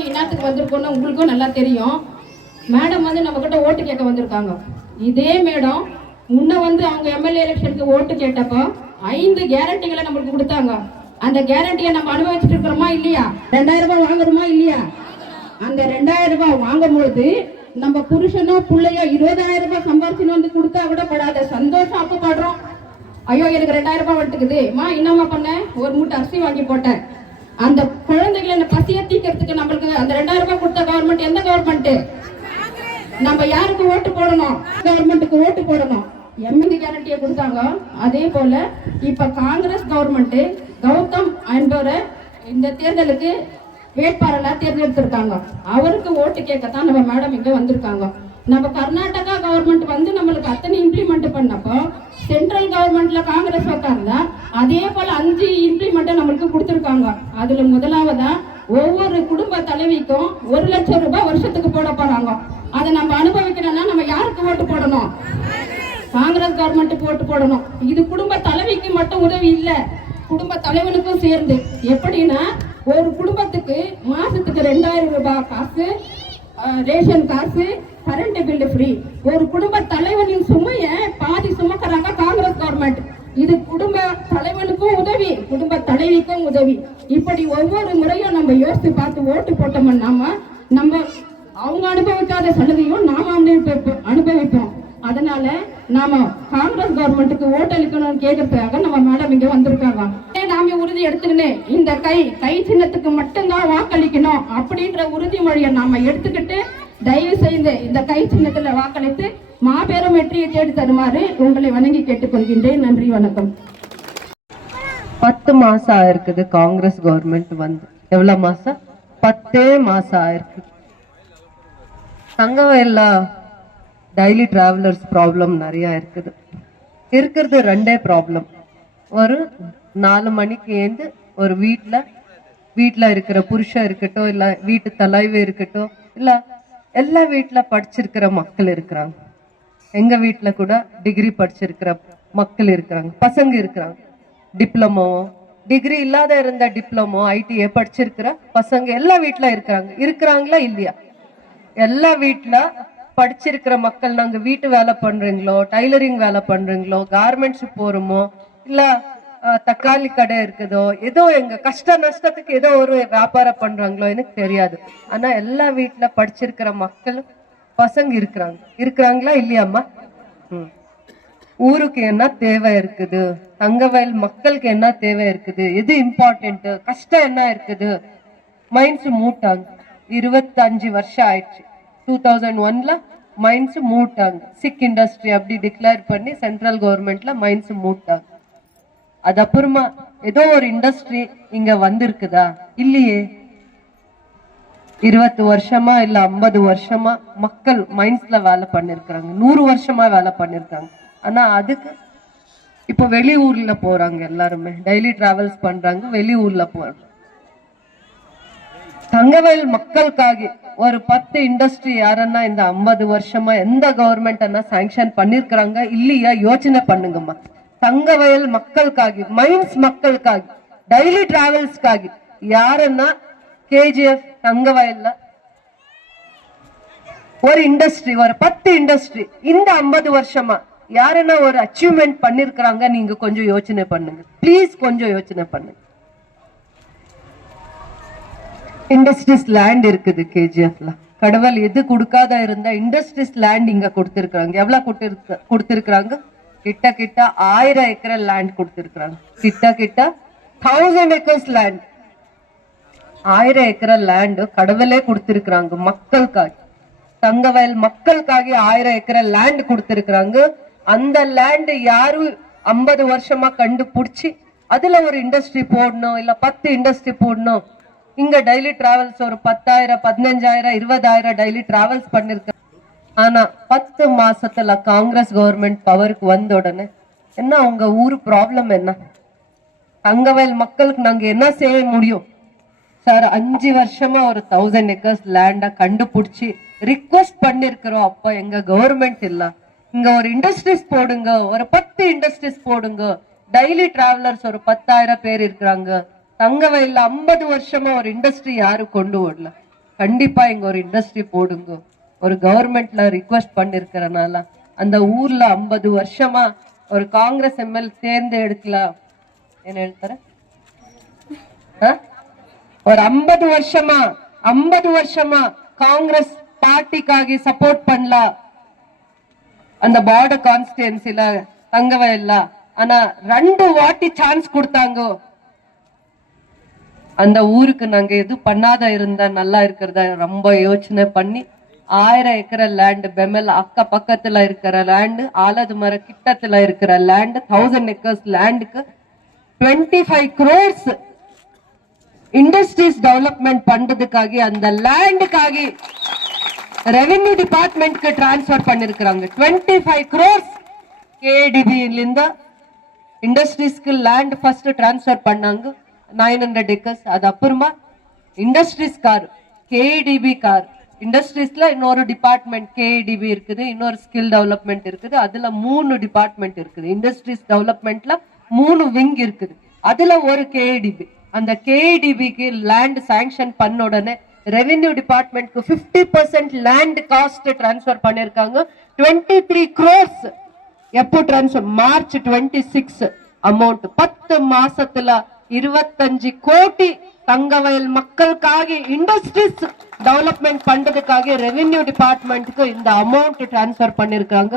என்னத்துக்கு வந்திருக்கோன்னு உங்களுக்கும் நல்லா தெரியும். மேடம் வந்து நம்ம கிட்ட ஓட்டு கேட்க வந்திருக்காங்க. இதே மேடம் முன்ன வந்து அவங்க எம்எல்ஏ எலெக்ஷனுக்கு ஓட்டு கேட்டப்போ 5 கேரண்டிகளை நம்மளுக்கு கொடுத்தாங்க. அந்த கேரண்டியை நம்ம அனுபவிச்சுட்டு இருக்கிறோமா இல்லையா? 2000 ரூபாய் வாங்குறோமா இல்லையா? அந்த 2000 ரூபாய் வாங்கும்போது நம்ம புருஷனோ பிள்ளையோ 20000 ரூபாய் சம்பாரிச்சுன்னு வந்து கொடுத்தா கூட படாத சந்தோஷம் அப்ப படுறோம். ஐயோ எனக்கு 2000 ரூபாய் வந்துட்டுக்குது, மா என்னம்மா பண்ண, ஒரு மூட்டை அரிசி வாங்கி போட்டேன். அந்த குழந்தைகளை பசியை தீக்கிறதுக்கு நம்மளுக்கு அந்த 2000 ரூபாய் கொடுத்த கவர்மெண்ட் எந்த கவர்மெண்ட்? நம்ம யாருக்கு ஓட்டு போடணும்? கவர்மெண்ட்டுக்கு ஓட்டு போடணும். எம்எல்ஏ கேரண்டியை கொடுத்தாங்க. அதே போல இப்ப காங்கிரஸ் கவர்மெண்ட் கௌதம் என்பவரை இந்த தேர்தலுக்கு வேட்பாளராக தேர்ந்தெடுத்திருக்காங்க. அவருக்கு ஓட்டு கேட்கத்தான் நம்ம மேடம் இங்க வந்திருக்காங்க. நம்ம கர்நாடகா கவர்மெண்ட் வந்து நம்மளுக்கு அத்தனை இம்ப்ளிமெண்ட் பண்ணப்போ சென்ட்ரல் கவர்மெண்ட்ல காங்கிரஸ் உட்கார்ந்தா அதே போல 5 இம்ப்ளிமெண்ட் நம்மளுக்கு கொடுத்துருக்காங்க. அதுல முதலாவதா ஒவ்வொரு குடும்ப தலைவிக்கும் 1 லட்சம் ரூபாய் வருஷத்துக்கு போட போறாங்க. அதை நம்ம அனுபவிக்கணும்னா நம்ம யாருக்கு ஓட்டு போடணும்? காங்கிரஸ் கவர்மெண்ட்டுக்கு ஓட்டு போடணும். இது குடும்ப தலைவிக்கு மட்டும் உதவி இல்லை, குடும்ப தலைவனுக்கும் சேர்ந்து. எப்படின்னா ஒரு குடும்பத்துக்கு மாசத்துக்கு 2000 ரூபாய் காசு, ரேஷன் காசு, கரண்ட் பில்லு ஃப்ரீ. ஒரு குடும்ப தலைவனின் சுமைய பாதி சுமக்கிறாங்க காங்கிரஸ் கவர்மெண்ட். இது குடும்ப தலைவனுக்கும் உதவி, குடும்ப தலைவிக்கும் உதவி. இப்படி ஒவ்வொரு முறையும் நம்ம யோசித்து பார்த்து ஓட்டு போட்டோம்னா நம்ம அவங்க அனுபவிக்காத சலுகையும் நாம அனுபவிப்போம். அதனால நாம காங்கிரஸ் கவர்மெண்ட்டுக்கு ஓட்டளிக்கணும்னு கேட்கறதுக்காக நம்ம மேடம் இங்க வந்திருக்காங்க. நாம உறுதி எடுத்துக்கினேன், இந்த கை சின்னத்துக்கு மட்டும்தான் வாக்களிக்கணும் அப்படின்ற உறுதிமொழியை நாம எடுத்துக்கிட்டு தயவு செய்து இந்த கை சின்னத்துல வாக்களித்து மாபெரும் வெற்றியை தேடி தருமாறு உங்களை வணங்கி கேட்டுக்கொள்கின்றேன். நன்றி, வணக்கம். 10 மாசம் ஆயிருக்குது காங்கிரஸ் கவர்மெண்ட் வந்து. எவ்வளவு மாசம்? 10 மாசம் ஆயிருக்கு. தங்கவயல்ல டெய்லி டிராவலர்ஸ் ப்ராப்ளம் நிறைய இருக்குது. இருக்கிறது 2 ப்ராப்ளம். ஒரு 4 மணிக்கு ஏந்து ஒரு வீட்டுல இருக்கிற புருஷன் இருக்கட்டும், இல்ல வீட்டு தலைவி இருக்கட்டும், இல்ல எல்லா வீட்டுல படிச்சிருக்கிற மக்கள் இருக்கிறாங்க. எங்க வீட்டுல கூட டிகிரி படிச்சிருக்கிற மக்கள் இருக்கிறாங்க, பசங்க இருக்கிறாங்க. டிப்ளமோ, டிகிரி இல்லாத இருந்த டிப்ளமோ, ஐடிஏ படிச்சிருக்கிற பசங்க எல்லா வீட்டுல இருக்கிறாங்களா இல்லையா? எல்லா வீட்டுல படிச்சிருக்கிற மக்கள். நாங்க வீட்டு வேலை பண்றீங்களோ, டைலரிங் வேலை பண்றீங்களோ, கார்மெண்ட்ஸ் போறோமோ, இல்ல தக்காளி கடை இருக்குதோ, ஏதோ எங்க கஷ்ட நஷ்டத்துக்கு ஏதோ ஒரு வியாபாரம் பண்றாங்களோ எனக்கு தெரியாது. ஆனா எல்லா வீட்டுல படிச்சிருக்கிற மக்கள் பசங்க இருக்கிறாங்களா இல்லையாம்மா? ஊருக்கு என்ன தேவை இருக்குது, தங்கவயல் மக்களுக்கு என்ன தேவை இருக்குது, எது இம்பார்ட்டன்ட், கஷ்டம் என்ன இருக்குது, மைன்ஸ் மூட்டாங்க. 25 வருஷம் ஆயிடுச்சு. 2001ல மைன்ஸ் மூட்டாங்க. சிக் இண்டஸ்ட்ரி அப்படி டிக்ளேர் பண்ணி சென்ட்ரல் கவர்மெண்ட்ல மைன்ஸ் மூட்டாங்க. அது அப்புறமா ஏதோ ஒரு இண்டஸ்ட்ரி இங்க வந்திருக்குதா? இல்லையே. 20 வருஷமா இல்ல 50 வருஷமா மக்கள் மைன்ஸ்ல வேலை பண்ணிருக்காங்க, 100 வருஷமா வேலை பண்ணிருக்காங்க. ஆனா அதுக்கு இப்ப வெளியூர்ல போறாங்க, எல்லாருமே டெய்லி டிராவல்ஸ் பண்றாங்க, வெளியூர்ல போறாங்க. தங்கவயல் மக்களுக்காக ஒரு 10 இண்டஸ்ட்ரி யாரன்னா இந்த 50 வருஷமா எந்த கவர்மெண்ட் சாங்ஷன் பண்ணிருக்கிறாங்க இல்லையா? யோசனை பண்ணுங்கம்மா. தங்கவயல் மக்களுக்காக, மைன்ஸ் மக்களுக்காக, டெய்லி டிராவல்ஸ்க்காக யாருன்னா கேஜிஎஃப் தங்கவயல்ல ஒரு இண்டஸ்ட்ரி, ஒரு 10 இண்டஸ்ட்ரி இந்த 50 வருஷமா யாருன்னா ஒரு அச்சீவ்மெண்ட் பண்ணிருக்கிறாங்க? நீங்க கொஞ்சம் யோசனை பண்ணுங்க பிளீஸ், கொஞ்சம் யோசனை பண்ணுங்க. இண்டஸ்ட்ரீஸ் லேண்ட் இருக்குது கேஜிஎஃப்ல. கடவுள் எது கொடுக்காத இருந்தா இண்டஸ்ட்ரீஸ் லேண்ட் இங்க கொடுத்திருக்காங்க. எவ்வளவு கொடுத்திருக்காங்க? கிட்ட 1000 ஏக்கர் லேண்ட் கொடுத்திருக்காங்க. கிட்ட 1000 ஏக்கர்ஸ் லேண்ட், 1000 ஏக்கர் லேண்ட் கடவுளே கொடுத்திருக்காங்க மக்களுக்காக. தங்கவயல் மக்களுக்காக 1000 ஏக்கர் லேண்ட் கொடுத்திருக்காங்க. அந்த லேண்ட் யாரும் 50 வருஷமா கண்டுபிடிச்சி அதுல ஒரு இண்டஸ்ட்ரி போடணும், இல்ல 10 இண்டஸ்ட்ரி போடணும். இங்க டெய்லி டிராவல்ஸ் ஒரு 10,000, 15,000, 20,000 டெய்லி டிராவல்ஸ் பண்ணிருக்க. ஆனா 10 மாசத்துல காங்கிரஸ் கவர்மெண்ட் பவருக்கு வந்த உடனே என்ன உங்க ஊரு ப்ராப்ளம் என்ன? தங்கவயல் மக்களுக்கு நாங்க என்ன செய்ய முடியும் சார்? 5 வருஷமா ஒரு 1000 ஏக்கர்ஸ் லேண்ட கண்டுபிடிச்சி ரிக்வெஸ்ட் பண்ணிருக்கிறோம். அப்ப எங்க கவர்மெண்ட் இல்ல, இங்க ஒரு இண்டஸ்ட்ரீஸ் போடுங்க, ஒரு 10 இண்டஸ்ட்ரீஸ் போடுங்க. டெய்லி டிராவலர்ஸ் ஒரு 10,000 பேர் இருக்கிறாங்க. தங்கவயல்ல 50 வருஷமா ஒரு இண்டஸ்ட்ரி யாரும் கொண்டு வரல. கண்டிப்பா இங்க ஒரு இண்டஸ்ட்ரி போடுங்க. ஒரு கவர்மெண்ட்ல ரிக்வெஸ்ட் பண்ணிருக்கிறனால அந்த ஊர்ல 50 வருஷமா ஒரு காங்கிரஸ் எம்எல் தேர்ந்தெடுக்கலாம் என்ன ಹೇಳ್ತಾರೆ ஒரு 50 வருஷமா காங்கிரஸ் பார்ட்டிக்காಗಿ சப்போர்ட் பண்ணலாம் அந்த பார்டர் கான்ஸ்டியன்சில தங்கவயல்ல. ஆனா 2 வாட்டி சான்ஸ் கொடுத்தாங்க. அந்த ஊருக்கு நாங்க எது பண்ணாத இருந்தா நல்லா இருக்கிறதா ரொம்ப யோசனை பண்ணி 1000 ஏக்கர் லேண்ட் பெமல் அக்க பக்கத்துல இருக்கிற லேண்ட், ஆலது மர கிட்டத்துல இருக்கிற லேண்ட், 1000 ஏக்கர்ஸ் லேண்டுக்கு 25 crores இண்டஸ்ட்ரீஸ் டெவலப்மெண்ட் பண்றதுக்காக அந்த லேண்டுக்காக ரெவென்யூ டிபார்ட்மெண்ட்க்கு டிரான்ஸ்ஃபர் பண்ணிருக்காங்க. 25 crores கேடிபி இருந்து இண்டஸ்ட்ரீஸ்க்கு லேண்ட் ஃபர்ஸ்ட் டிரான்ஸ்ஃபர் பண்ணாங்க 900 ஏக்கர்ஸ். அது அப்புறமா இண்டஸ்ட்ரீஸ் கார் கேடிபி கார் இண்டஸ்ட்ரீஸ்ல இன்னொரு டிபார்ட்மெண்ட் கேடிபி இருக்குது, இன்னொரு ஸ்கில் டெவலப்மெண்ட் இருக்குது. அதுல 3 டிபார்ட்மெண்ட் இருக்குது. இண்டஸ்ட்ரீஸ் டெவலப்மெண்ட்ல 3 விங் இருக்குது. அதுல ஒரு கேடிபி. அந்த கேடிபிக்கு லேண்ட் சாங்ஷன் பண்ண உடனே ரெவென்யூ டிபார்ட்மெண்ட்க்கு 50% லேண்ட் காஸ்ட் டிரான்ஸ்ஃபர் பண்ணிருக்காங்க. 23 crores எப்போ டிரான்ஸ்ஃபர்? மார்ச் 26 அமௌண்ட் 10 மாசத்துல 25 கோடி தங்கவயல் மக்களுக்காக இண்டஸ்ட்ரீஸ் டெவலப்மெண்ட் பண்றதுக்காக ரெவென்யூ டிபார்ட்மெண்ட்க்கு இந்த அமௌண்ட் டிரான்ஸ்ஃபர் பண்ணிருக்காங்க.